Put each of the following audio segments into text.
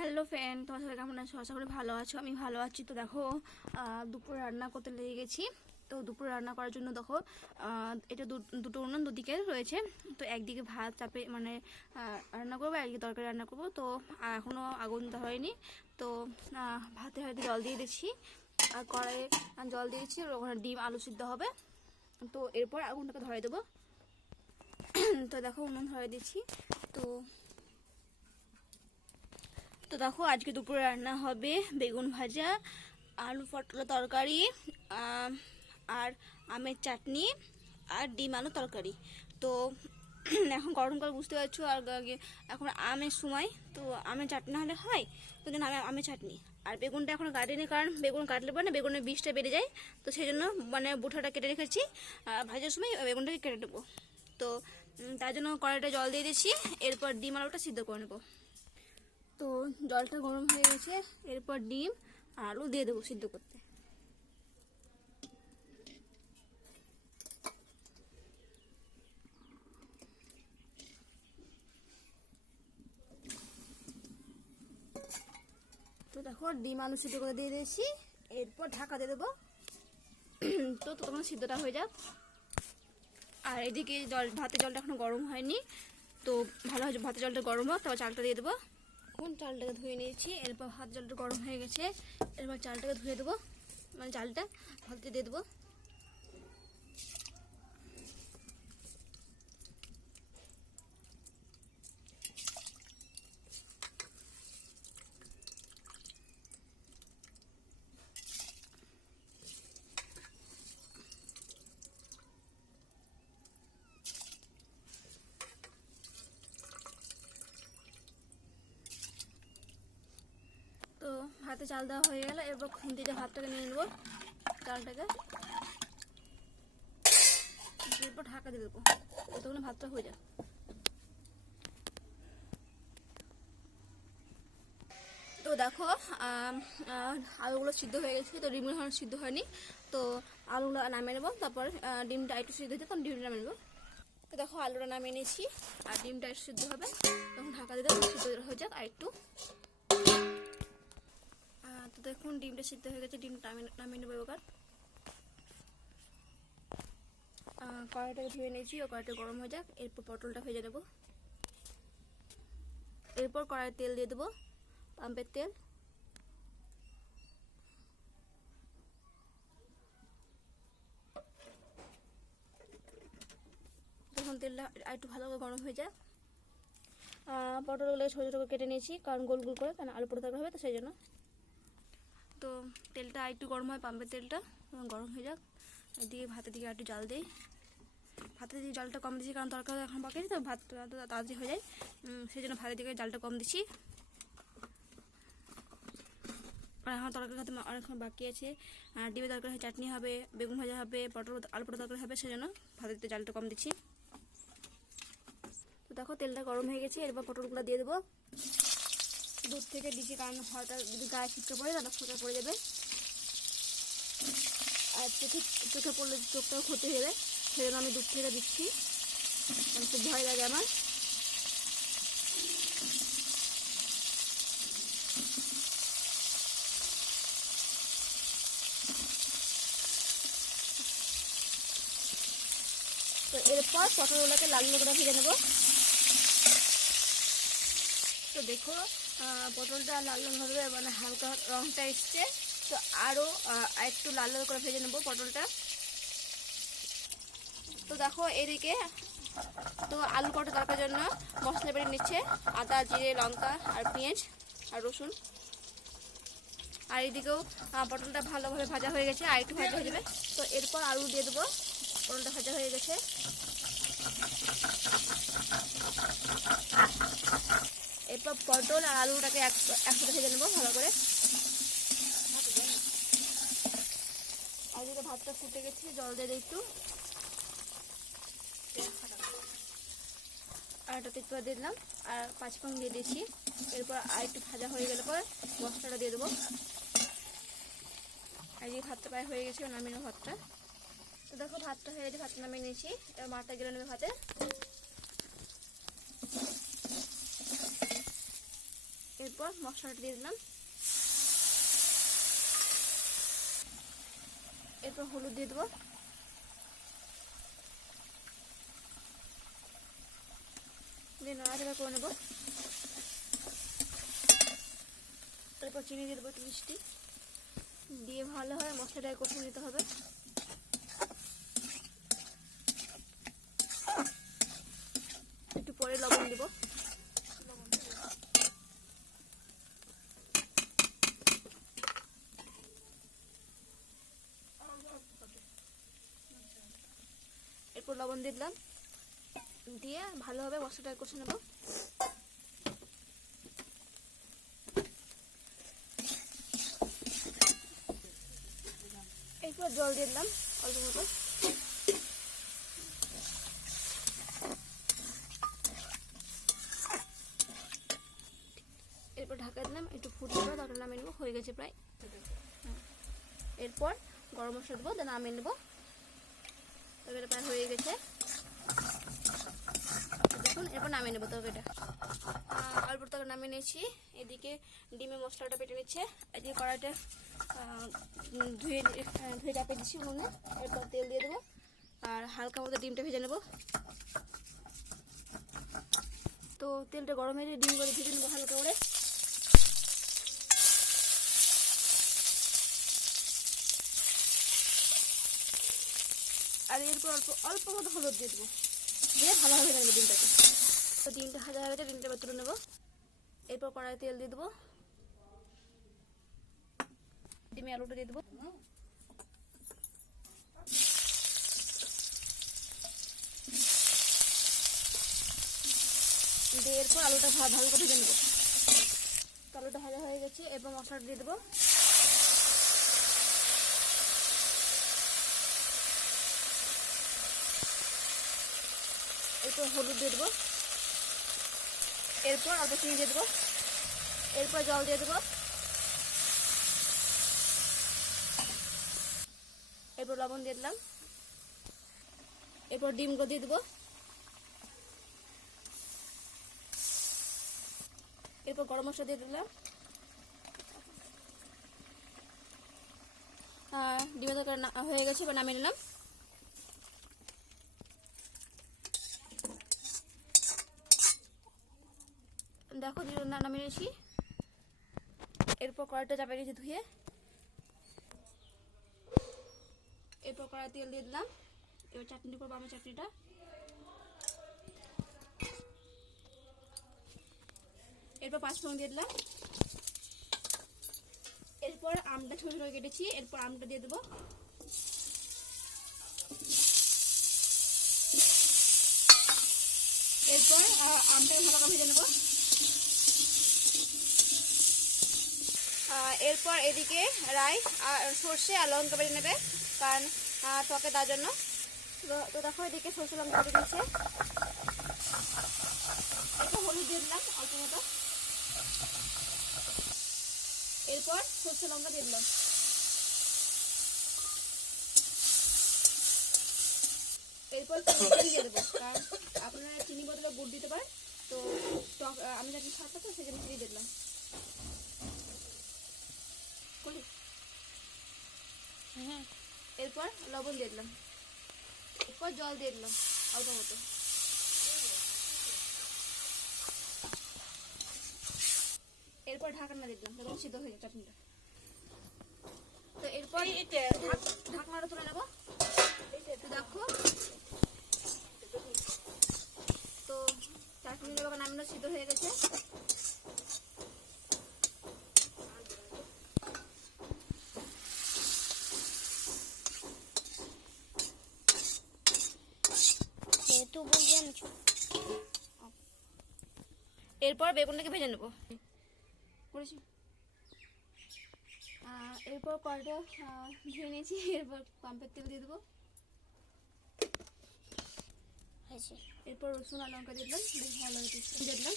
Hello friend, তোমার সবাই কেমন আছো? আশা করি ভালো আছো। আমি ভালো আছি। তো দেখো, দুপুরে রান্না করতে লেগে গেছি। তো দুপুরে রান্না করার জন্য দেখো, এটা দুটো উনুন দুদিকে রয়েছে। তো একদিকে ভাত চাপে মানে রান্না করবো, একদিকে তরকারি রান্না করবো। তো এখনও আগুন দেওয়া হয়নি। তো ভাতে হয়তো জল দিয়ে দিচ্ছি, আর কড়াইয়ে জল দিয়েছি, ওখানে ডিম আলু সিদ্ধ হবে। তো এরপর আগুনটাকে ধরে দেবো। তো দেখো, উনুন ধরে দিচ্ছি। তো তো দেখো, আজকে দুপুরে রান্না হবে বেগুন ভাজা, আলু পটলের তরকারি, আর আমের চাটনি, আর ডিম আলু তরকারি। তো এখন গরমকাল বুঝতে পারছো, আর এখন আমের সময়, তো আমের চাটনি হলে হয়। তো জন্য আমের চাটনি। আর বেগুনটা এখন কাটিনি, কারণ বেগুন কাটলে পরে না বেগুনের বীজটা বেড়ে যায়। তো সেই জন্য মানে বুঠাটা কেটে রেখেছি, ভাজার সময় বেগুনটাকে কেটে নেবো। তো তার জন্য কড়াইটা জল দিয়ে দিচ্ছি। এরপর ডিম আলুটা সিদ্ধ করে নেবো। তো জলটা গরম হয়ে গেছে, এরপর ডিম আর আলু দিয়ে দেবো সিদ্ধ করতে। তো দেখো, ডিম আলু সিদ্ধ করে দিয়ে দিয়েছি, এরপর ঢাকা দিয়ে দেবো। তো তখন সিদ্ধটা হয়ে যাক। আর এদিকে ভাতের জলটা এখনো গরম হয়নি। তো ভালো হয় ভাতের জলটা গরম হোক, তারপর চালটা দিয়ে দেবো। এখন চালটাকে ধুয়ে নিয়েছি, এরপর ভাত জলটা গরম হয়ে গেছে, এরপর চালটাকে ধুয়ে দেবো, মানে চালটা ভাতে দিয়ে দেবো। তো ভাতে চাল দেওয়া হয়ে গেল, এরপর খুন্তিতে ভাতটাকে নিয়ে নেবো, চালটাকে, এরপর ঢাকা দিয়ে দেবো, ততক্ষণ ভাতটা হয়ে যায়। তো দেখো, আলুগুলো সিদ্ধ হয়ে গেছে, তো ডিমগুলো এখন সিদ্ধ হয়নি। তো আলুগুলো নামিয়ে নেবো, তারপর ডিমটা একটু সিদ্ধ হয়েছে, তখন ডিমটা নামিয়ে নেবো। তো দেখো, আলুটা নামিয়ে নিয়েছি, আর ডিমটা একটু সিদ্ধ হবে, তখন ঢাকা দিয়ে দেবো, সিদ্ধ হয়ে যাক আর একটু। তো দেখুন, ডিমটা সিদ্ধ হয়ে গেছে, ডিমটা নামিয়ে নেবো এবার। কড়াইটাকে ধুয়ে নিয়েছি, ও কড়াইটা গরম হয়ে যাক, এরপর পটলটা ভেজে নেবো। এরপর কড়াইয়ে তেল দিয়ে দেবো, পাম্পের তেল। তখন তেলটা একটু ভালো করে গরম হয়ে যায়। পটলগুলো ছোটো ছোটো করে কেটে নিয়েছি, কারণ গোল গোল করে, কারণ আলু পরে থাকতে হবে, তো সেই জন্য। তো তেলটা একটু গরম হয়, পাম্পের তেলটা গরম হয়ে যাক। এদিকে ভাতের দিকে একটু জাল দিই, ভাতের দিকে জালটা কম দিচ্ছি, কারণ তরকারি এখন পাকেনি, তো ভাত তাড়াতাড়ি হয়ে যায়, সেই জন্য ভাতের দিকে জালটা কম দিচ্ছি। আর এখন তরকারি খাতে অনেকক্ষণ বাকি আছে, ডিমের তরকারি চাটনি হবে, বেগুন ভাজা হবে, পটল আলু পটল তরকারি হবে, সেই জন্য ভাতের দিকে জালটা কম দিচ্ছি। তো দেখো, তেলটা গরম হয়ে গেছে, এরপর পটলগুলো দিয়ে দেবো। দুধ থেকে দিচ্ছি, কারণ হঠাৎ যদি গায়ে ছিটকে পড়ে তাহলে ফোটা পড়ে যাবে, আর চোখে পড়লে চোখটাও ক্ষতি হয়ে যাবে, সেই জন্য আমি দুধ থেকে দিচ্ছি, কারণ খুব ভয় লাগে আমার। তো এরপর পটলগুলোকে লাল করে ভেজে নেবো। তো দেখো, পটলটা লাল লাল হবে, মানে হালকা রঙটা এসছে। তো আরও একটু লাল লাল করে ভেজে নেবো পটলটা। তো দেখো, এদিকে তো আলু পটল তরকারির জন্য মশলা বেড়ে নিচ্ছে, আদা জিরে লঙ্কা আর পেঁয়াজ আর রসুন। আর এদিকেও পটলটা ভালোভাবে ভাজা হয়ে গেছে, আর একটু ভাজা হয়ে যাবে। তো এরপর আলু দিয়ে দেবো, পটলটা ভাজা হয়ে গেছে। এরপর পটল আর আলুটাকে একসাথে ভেজে নেবো ভালো করে। আর যেটা ভাতটা ফুটে গেছে, জল দিয়ে একটু, আর একটা তেজপাতা দিয়ে দিলাম, আর পাঁচফোড়ন দিয়ে দিয়েছি। এরপর আর একটু ভাজা হয়ে গেলে পর মশলাটা দিয়ে দেবো। আর এই ভাতটা প্রায় হয়ে গেছে, নামিয়ে নেবো ভাতটা। তো দেখো, ভাতটা হয়ে গেছে, ভাতটা নামিয়ে নিয়েছি, এবার মাঠটা গেলে নেবে ভাতে। এরপর মশলাটা দিয়ে দিলাম, এরপর হলুদ দিয়ে দেবো, দিয়ে নাড়াচাড়া করে নেবো। এরপর চিনি দিয়ে দেবো একটু মিষ্টি, দিয়ে ভালোভাবে মশলাটাকে কষিয়ে নিতে হবে। একটু পরে লবণ দেবো, এরপর লবণ দিয়ে দিলাম, দিয়ে ভালোভাবে মশলাটাকে কষে নেবো। এরপর জল দিয়ে দিলাম অল্প মতো, এরপর ঢাকা দিলাম, একটু ফুটে দেবো, তারপর নামিয়ে নেবো। হয়ে গেছে প্রায়। এরপর গরম মশলা দেবো, দিয়ে নামিয়ে নেবো। তরকারিটা প্রায় হয়ে গেছে, দেখুন। এরপর নামিয়ে নেবো তরকারিটা। অল্প তরকারি নামিয়ে নিয়েছি। এদিকে ডিমের মশলাটা পেটে নিচ্ছে, এদিকে কড়াইটা ধুয়ে চাপিয়ে দিচ্ছি উনুনে। এরপর তেল দিয়ে দেবো আর হালকা মতো ডিমটা ভেজে নেবো। তো তেলটা গরম হয়ে ডিম করে ভেজে নেবো হালকা করে। আর এরপর অল্প মতো হলুদ দিয়ে দেবো, দিয়ে ভালোভাবে ভেজে নেবো ডিমটাকে। তো ডিমটা ভাজা হয়ে গেছে, ডিমটা তুলে নেবো। এরপর কড়াই তেল দিয়ে দেবো, ডিমে আলুটা দিয়ে দেবো, দিয়ে এরপর আলুটা ভালো করে ভেজে নেবো। আলুটা ভাজা হয়ে গেছে, এরপর মশলাটা দিয়ে দেবো। এরপর হলুদ দিয়ে দেবো, এরপর অল্প চিনি দিয়ে দেবো, এরপর জল দিয়ে দেবো, এরপর লবণ দিয়ে দিলাম, এরপর ডিমগুলো দিয়ে দেবো, এরপর গরম মশলা দিয়ে দিলাম। ডিমের তরকারি হয়ে গেছে, এবার নামিয়ে নিলাম। দেখো নামিয়ে নিয়েছি। এরপর কড়াইটা চাপিয়ে নিয়েছি ধুয়ে, এরপর কড়াই তেল দিয়ে দিলাম। এবার চাটনি করবো, আমার চাটনিটা। এরপর 5 ফোড়ন দিয়ে দিলাম, এরপর আমটা ছোট ছোট কেটেছি, এরপর আমটা দিয়ে দেবো, এরপর আমটাকে ভালো করে ভেজে নেবো। এরপর এদিকে রাই আর সর্ষে আর লঙ্কা বেটে নেবে, কারণ ত্বকে দেওয়ার জন্য। তো দেখো এদিকে সর্ষে লঙ্কা বেটে দিচ্ছে। এরপর হলুদ দিয়ে দিলাম অল্প মতো, এরপর সর্ষে লঙ্কা দিয়ে দিলাম, এরপর চিনি দিয়ে দেবো, কারণ আপনারা চিনি বদলে গুড় দিতে পারেন। তো আমি যাচ্ছি স্বাদটা, তো সেজন্য চিনি দিলাম। এরপর লবণ দিয়ে দিলাম, এরপর জল দিয়ে দিলাম অল্প মতো, এরপর ঢাকনা দিয়ে দিলাম, তখন সিদ্ধ হয়ে যায় চাটনিটা। তো এরপর ঢাকনাটা তুলে নেবো। দেখো তো চাটনি নামিয়ে সিদ্ধ হয়ে গেছে। এরপর বেগুনটাকে ভেজে নেবো। এরপর কড়াইটা ধুয়ে নিয়েছি, এরপর পাম্পের তেল দিয়ে দেবো, এরপর রসুন আর লঙ্কা দিয়ে দিলাম, বেশ ভালো দিয়ে দিলাম,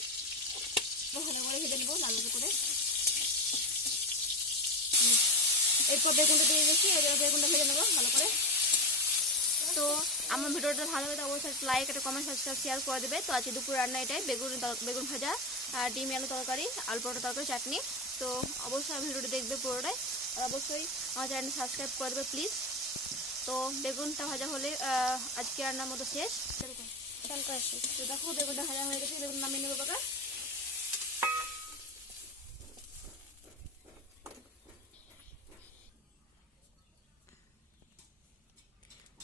ভালো করে ভেজে নেবো লাল করে। এরপর বেগুনটা দিয়ে দিয়েছি, এবার বেগুনটা ভেজে নেবো ভালো করে। তো আমার ভিডিওটা ভালো লাগে অবশ্যই লাইক, একটা কমেন্ট, সাবস্ক্রাইব, শেয়ার করে দেবে। তো আজকে দুপুর রান্না এটাই, বেগুন ভাজা আর ডিম আলু তরকারি, আলু পরোটা তরকারি, চাটনি। তো অবশ্যই ভিডিওটি দেখবে পুরোটাই, আর অবশ্যই আমার চ্যানেলটি সাবস্ক্রাইব করবে প্লিজ। তো বেগুনটা ভাজা হলে আজকে রান্নার মতো শেষ। তো দেখো বেগুনটা ভাজা হয়ে গেছে, বেগুন নামিয়ে নেবো বাবা।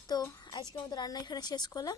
তো আজকে আমাদের রান্না এখানে শেষ করলাম।